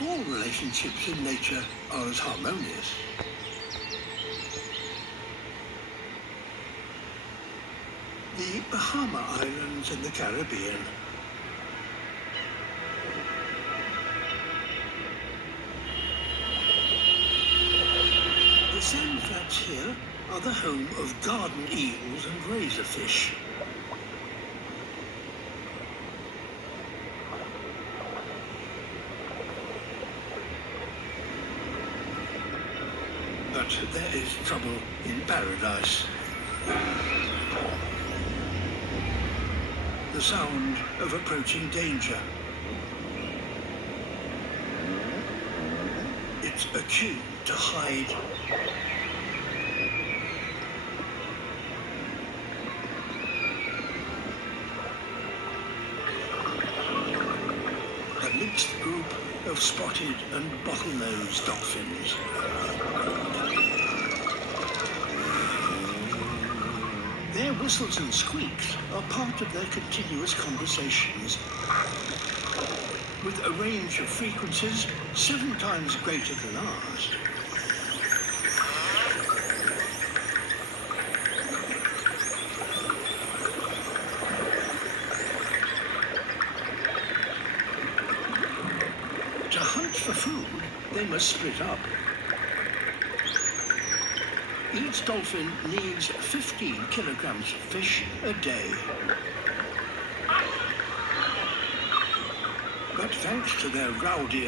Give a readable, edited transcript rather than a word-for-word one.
not all relationships in nature are as harmonious. The Bahama Islands in the Caribbean. The sand flats here are the home of garden eels and razorfish. But there is trouble in paradise. The sound of approaching danger. It's a cue to hide. A mixed group of spotted and bottlenose dolphins. Their whistles and squeaks are part of their continuous conversations, with a range of frequencies 7 times greater than ours. To hunt for food, they must split up. Each dolphin needs 15 kilograms of fish a day. But thanks to their rowdy